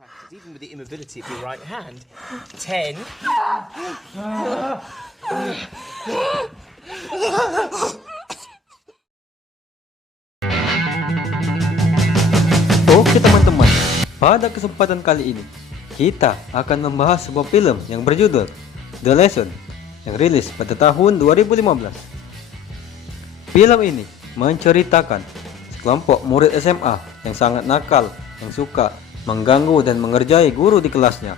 practice, even with the immobility of your right hand. 10. Oke teman-teman, pada kesempatan kali ini kita akan membahas sebuah film yang berjudul The Lesson yang rilis pada tahun 2015. Film ini menceritakan sekelompok murid SMA yang sangat nakal, yang suka mengganggu dan mengerjai guru di kelasnya.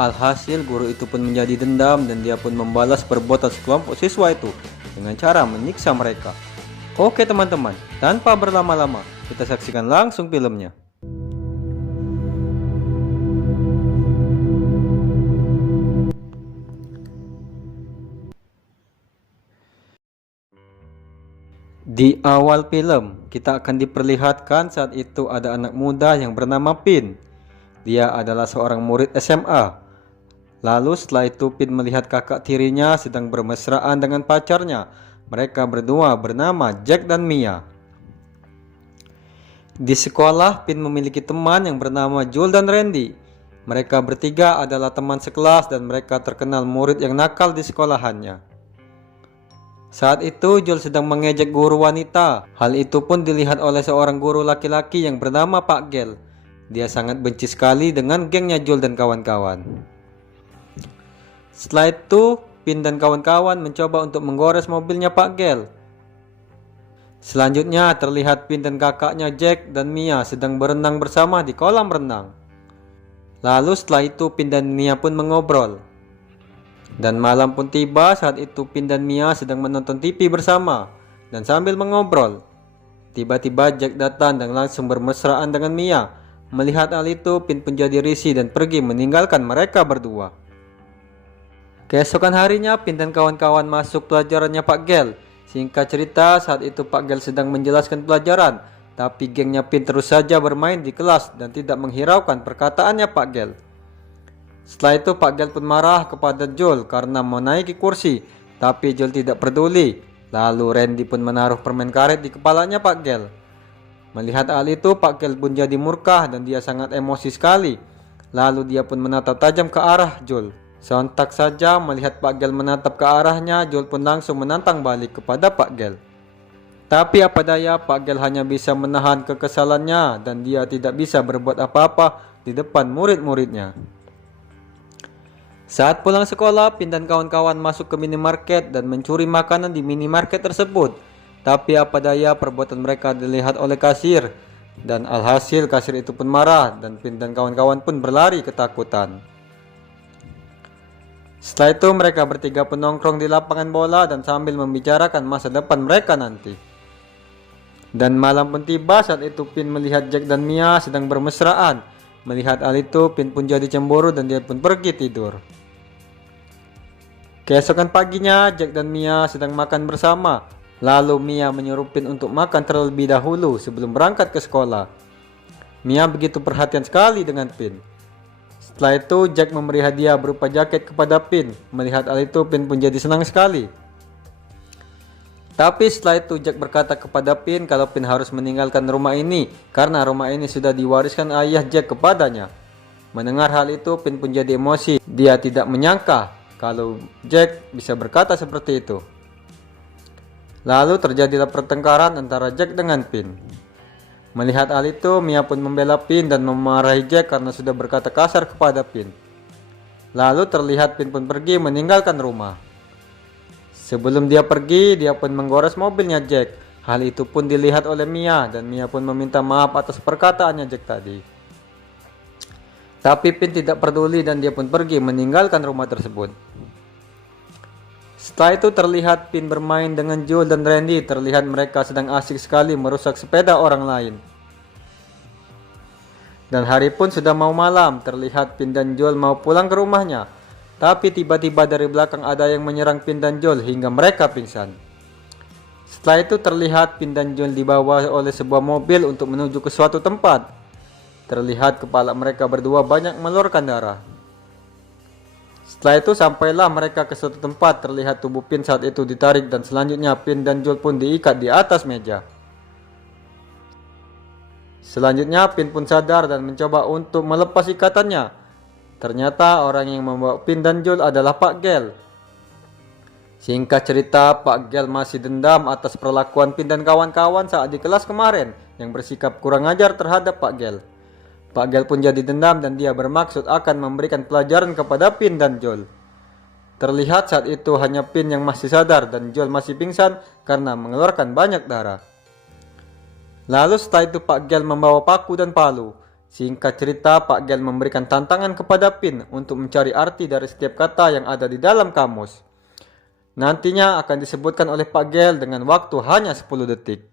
Alhasil guru itu pun menjadi dendam dan dia pun membalas perbuatan sekelompok siswa itu dengan cara menyiksa mereka. Oke teman-teman, tanpa berlama-lama kita saksikan langsung filmnya. Di awal film, kita akan diperlihatkan saat itu ada anak muda yang bernama Pin. Dia adalah seorang murid SMA. Lalu setelah itu Pin melihat kakak tirinya sedang bermesraan dengan pacarnya. Mereka berdua bernama Jack dan Mia. Di sekolah, Pin memiliki teman yang bernama Joel dan Randy. Mereka bertiga adalah teman sekelas dan mereka terkenal murid yang nakal di sekolahannya. Saat itu Joel sedang mengejek guru wanita. Hal itu pun dilihat oleh seorang guru laki-laki yang bernama Pak Gel. Dia sangat benci sekali dengan gengnya Joel dan kawan-kawan. Setelah itu Pin dan kawan-kawan mencoba untuk menggores mobilnya Pak Gel. Selanjutnya terlihat Pin dan kakaknya Jack dan Mia sedang berenang bersama di kolam renang. Lalu setelah itu Pin dan Mia pun mengobrol. Dan malam pun tiba. Saat itu Pin dan Mia sedang menonton TV bersama dan sambil mengobrol. Tiba-tiba Jack datang dan langsung bermesraan dengan Mia. Melihat hal itu Pin pun jadi risih dan pergi meninggalkan mereka berdua. Keesokan harinya Pin dan kawan-kawan masuk pelajarannya Pak Gel. Singkat cerita, saat itu Pak Gel sedang menjelaskan pelajaran, tapi gengnya Pin terus saja bermain di kelas dan tidak menghiraukan perkataannya Pak Gel. Setelah itu Pak Gel pun marah kepada Joel karena menaiki kursi, tapi Joel tidak peduli. Lalu Randy pun menaruh permen karet di kepalanya Pak Gel. Melihat hal itu Pak Gel pun jadi murka dan dia sangat emosi sekali. Lalu dia pun menatap tajam ke arah Joel. Sontak saja melihat Pak Gel menatap ke arahnya, Joel pun langsung menantang balik kepada Pak Gel. Tapi apa daya, Pak Gel hanya bisa menahan kekesalannya dan dia tidak bisa berbuat apa-apa di depan murid-muridnya. Saat pulang sekolah, Pin dan kawan-kawan masuk ke minimarket dan mencuri makanan di minimarket tersebut. Tapi apa daya, perbuatan mereka dilihat oleh kasir. Dan alhasil kasir itu pun marah dan Pin dan kawan-kawan pun berlari ketakutan. Setelah itu mereka bertiga pun nongkrong di lapangan bola dan sambil membicarakan masa depan mereka nanti. Dan malam pun tiba. Saat itu Pin melihat Jack dan Mia sedang bermesraan. Melihat hal itu Pin pun jadi cemburu dan dia pun pergi tidur. Keesokan paginya Jack dan Mia sedang makan bersama. Lalu Mia menyuruh Pin untuk makan terlebih dahulu sebelum berangkat ke sekolah. Mia begitu perhatian sekali dengan Pin. Setelah itu Jack memberi hadiah berupa jaket kepada Pin. Melihat hal itu Pin pun jadi senang sekali. Tapi setelah itu Jack berkata kepada Pin kalau Pin harus meninggalkan rumah ini karena rumah ini sudah diwariskan ayah Jack kepadanya. Mendengar hal itu Pin pun jadi emosi. Dia tidak menyangka kalau Jack bisa berkata seperti itu. Lalu terjadilah pertengkaran antara Jack dengan Pin. Melihat hal itu Mia pun membela Pin dan memarahi Jack karena sudah berkata kasar kepada Pin. Lalu terlihat Pin pun pergi meninggalkan rumah. Sebelum dia pergi, dia pun menggores mobilnya Jack. Hal itu pun dilihat oleh Mia dan Mia pun meminta maaf atas perkataannya Jack tadi. Tapi Pin tidak peduli dan dia pun pergi meninggalkan rumah tersebut. Setelah itu terlihat Pin bermain dengan Joel dan Randy. Terlihat mereka sedang asik sekali merusak sepeda orang lain. Dan hari pun sudah mau malam. Terlihat Pin dan Joel mau pulang ke rumahnya. Tapi tiba-tiba dari belakang ada yang menyerang Pin dan Joel hingga mereka pingsan. Setelah itu terlihat Pin dan Joel dibawa oleh sebuah mobil untuk menuju ke suatu tempat. Terlihat kepala mereka berdua banyak mengeluarkan darah. Setelah itu sampailah mereka ke suatu tempat. Terlihat tubuh Pin saat itu ditarik dan selanjutnya Pin dan Joel pun diikat di atas meja. Selanjutnya Pin pun sadar dan mencoba untuk melepas ikatannya. Ternyata orang yang membawa Pin dan Joel adalah Pak Gel. Singkat cerita, Pak Gel masih dendam atas perlakuan Pin dan kawan-kawan saat di kelas kemarin yang bersikap kurang ajar terhadap Pak Gel. Pak Gel pun jadi dendam dan dia bermaksud akan memberikan pelajaran kepada Pin dan Joel. Terlihat saat itu hanya Pin yang masih sadar dan Joel masih pingsan karena mengeluarkan banyak darah. Lalu setelah itu Pak Gel membawa paku dan palu. Singkat cerita, Pak Gel memberikan tantangan kepada Pin untuk mencari arti dari setiap kata yang ada di dalam kamus. Nantinya akan disebutkan oleh Pak Gel dengan waktu hanya 10 detik.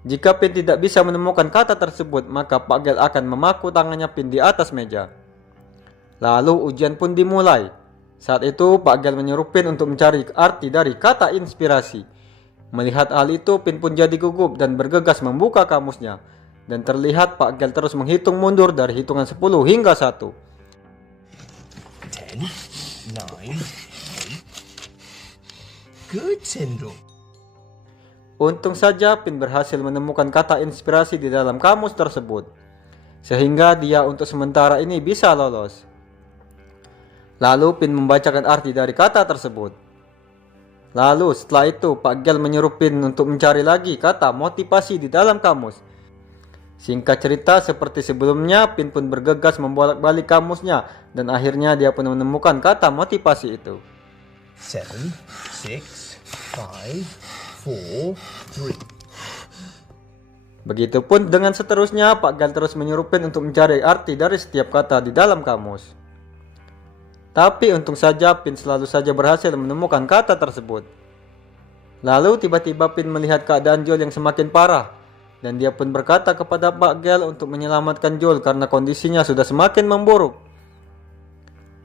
Jika Pin tidak bisa menemukan kata tersebut, maka Pak Gel akan memaku tangannya Pin di atas meja. Lalu ujian pun dimulai. Saat itu Pak Gel menyuruh Pin untuk mencari arti dari kata inspirasi. Melihat hal itu, Pin pun jadi gugup dan bergegas membuka kamusnya. Dan terlihat Pak Gel terus menghitung mundur dari hitungan 10 hingga 1. 10, 9, 8. Good, Sindro. Untung saja Pin berhasil menemukan kata inspirasi di dalam kamus tersebut. Sehingga dia untuk sementara ini bisa lolos. Lalu Pin membacakan arti dari kata tersebut. Lalu setelah itu Pak Gel menyuruh Pin untuk mencari lagi kata motivasi di dalam kamus. Singkat cerita, seperti sebelumnya, Pin pun bergegas membolak-balik kamusnya dan akhirnya dia pun menemukan kata motivasi itu. 7, 6, 5, 4, 3. Begitupun dengan seterusnya, Pak Gel terus menyuruh Pin untuk mencari arti dari setiap kata di dalam kamus. Tapi untung saja Pin selalu saja berhasil menemukan kata tersebut. Lalu tiba-tiba Pin melihat keadaan Joel yang semakin parah. Dan dia pun berkata kepada Pak Gel untuk menyelamatkan Joel karena kondisinya sudah semakin memburuk.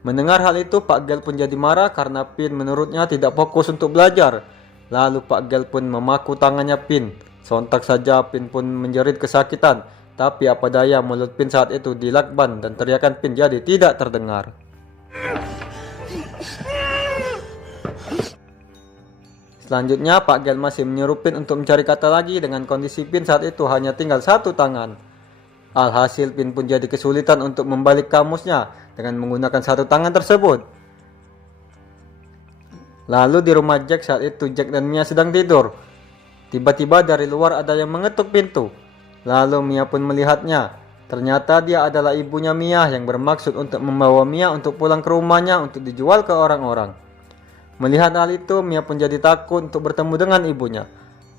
Mendengar hal itu, Pak Gel pun jadi marah karena Pin menurutnya tidak fokus untuk belajar. Lalu Pak Gel pun memaku tangannya Pin. Sontak saja Pin pun menjerit kesakitan. Tapi apa daya, mulut Pin saat itu dilakban dan teriakan Pin jadi tidak terdengar. Selanjutnya Pak Gel masih menyuruh Pin untuk mencari kata lagi dengan kondisi Pin saat itu hanya tinggal satu tangan. Alhasil Pin pun jadi kesulitan untuk membalik kamusnya dengan menggunakan satu tangan tersebut. Lalu di rumah Jack saat itu Jack dan Mia sedang tidur. Tiba-tiba dari luar ada yang mengetuk pintu. Lalu Mia pun melihatnya. Ternyata dia adalah ibunya Mia yang bermaksud untuk membawa Mia untuk pulang ke rumahnya untuk dijual ke orang-orang. Melihat hal itu, Mia pun jadi takut untuk bertemu dengan ibunya.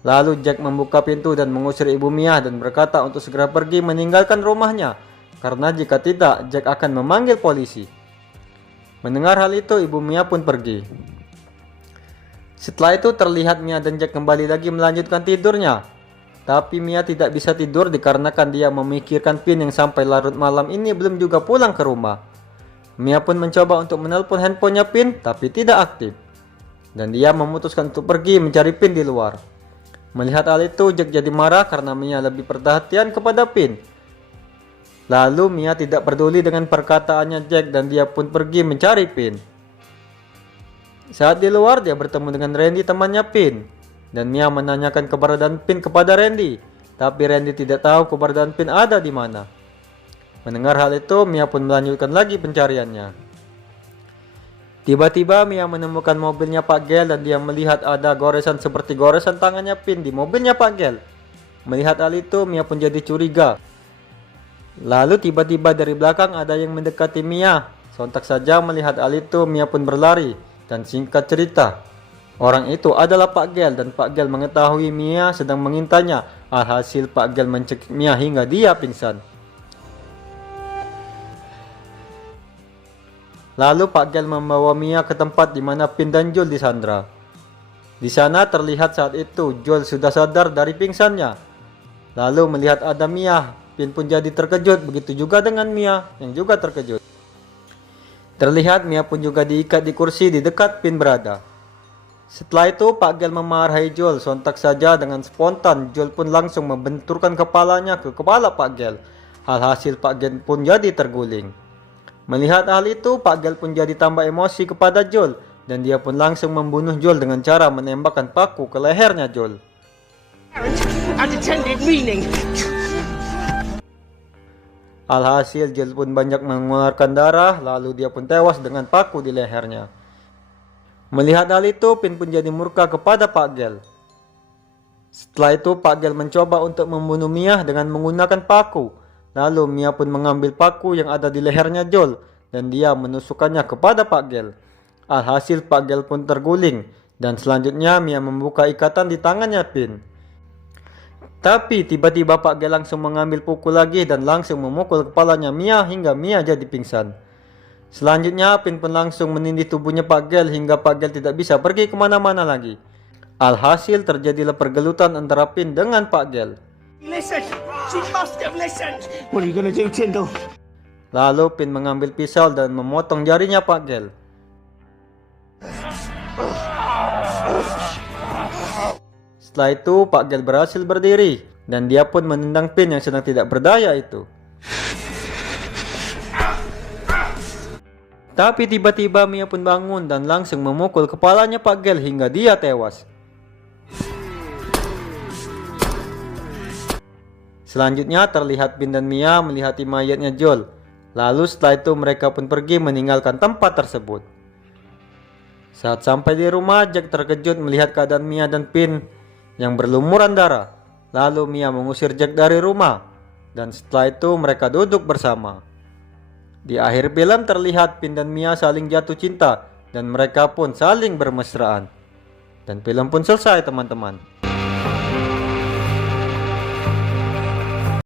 Lalu Jack membuka pintu dan mengusir ibu Mia dan berkata untuk segera pergi meninggalkan rumahnya. Karena jika tidak, Jack akan memanggil polisi. Mendengar hal itu, ibu Mia pun pergi. Setelah itu terlihat Mia dan Jack kembali lagi melanjutkan tidurnya. Tapi Mia tidak bisa tidur dikarenakan dia memikirkan Pin yang sampai larut malam ini belum juga pulang ke rumah. Mia pun mencoba untuk menelpon handphonenya Pin, tapi tidak aktif. Dan dia memutuskan untuk pergi mencari Pin di luar. Melihat hal itu, Jack jadi marah karena Mia lebih perhatian kepada Pin. Lalu Mia tidak peduli dengan perkataannya Jack dan dia pun pergi mencari Pin. Saat di luar, dia bertemu dengan Randy, temannya Pin. Dan Mia menanyakan keberadaan Pin kepada Randy. Tapi Randy tidak tahu keberadaan Pin ada di mana. Mendengar hal itu, Mia pun melanjutkan lagi pencariannya. Tiba-tiba Mia menemukan mobilnya Pak Gel dan dia melihat ada goresan seperti goresan tangannya Pin di mobilnya Pak Gel. Melihat hal itu, Mia pun jadi curiga. Lalu tiba-tiba dari belakang ada yang mendekati Mia. Sontak saja melihat hal itu, Mia pun berlari. Dan singkat cerita, orang itu adalah Pak Gel dan Pak Gel mengetahui Mia sedang mengintanya. Alhasil Pak Gel mencekik Mia hingga dia pingsan. Lalu Pak Gel membawa Mia ke tempat di mana Pin dan Joel disandra. Di sana terlihat saat itu Joel sudah sadar dari pingsannya. Lalu melihat ada Mia, Pin pun jadi terkejut, begitu juga dengan Mia yang juga terkejut. Terlihat Mia pun juga diikat di kursi di dekat Pin berada. Setelah itu Pak Gel memarahi Joel, sontak saja dengan spontan Joel pun langsung membenturkan kepalanya ke kepala Pak Gel. Alhasil Pak Gel pun jadi terguling. Melihat hal itu, Pak Gel pun jadi tambah emosi kepada Joel dan dia pun langsung membunuh Joel dengan cara menembakkan paku ke lehernya Joel. unintended meaning. Alhasil Jill pun banyak mengeluarkan darah, lalu dia pun tewas dengan paku di lehernya. Melihat hal itu, Pin pun jadi murka kepada Pak Gel. Setelah itu Pak Gel mencoba untuk membunuh Mia dengan menggunakan paku. Lalu Mia pun mengambil paku yang ada di lehernya Joel dan dia menusukkannya kepada Pak Gel. Alhasil Pak Gel pun terguling dan selanjutnya Mia membuka ikatan di tangannya Pin. Tapi tiba-tiba Pak Gel langsung mengambil pukul lagi dan langsung memukul kepalanya Mia hingga Mia jadi pingsan. Selanjutnya Pin pun langsung menindih tubuhnya Pak Gel hingga Pak Gel tidak bisa pergi kemana-mana lagi. Alhasil terjadilah pergelutan antara Pin dengan Pak Gel. Listen, she must have listened. What are you gonna do, Tyndall? Lalu Pin mengambil pisau dan memotong jarinya Pak Gel. Setelah itu Pak Gel berhasil berdiri dan dia pun menendang Pin yang sedang tidak berdaya itu. Tapi tiba-tiba Mia pun bangun dan langsung memukul kepalanya Pak Gel hingga dia tewas. Selanjutnya terlihat Pin dan Mia melihati mayatnya Joel. Lalu setelah itu mereka pun pergi meninggalkan tempat tersebut. Saat sampai di rumah, Jack terkejut melihat keadaan Mia dan Pin yang berlumuran darah. Lalu Mia mengusir Jack dari rumah dan setelah itu mereka duduk bersama. Di akhir film terlihat Pin dan Mia saling jatuh cinta dan mereka pun saling bermesraan. Dan film pun selesai teman-teman.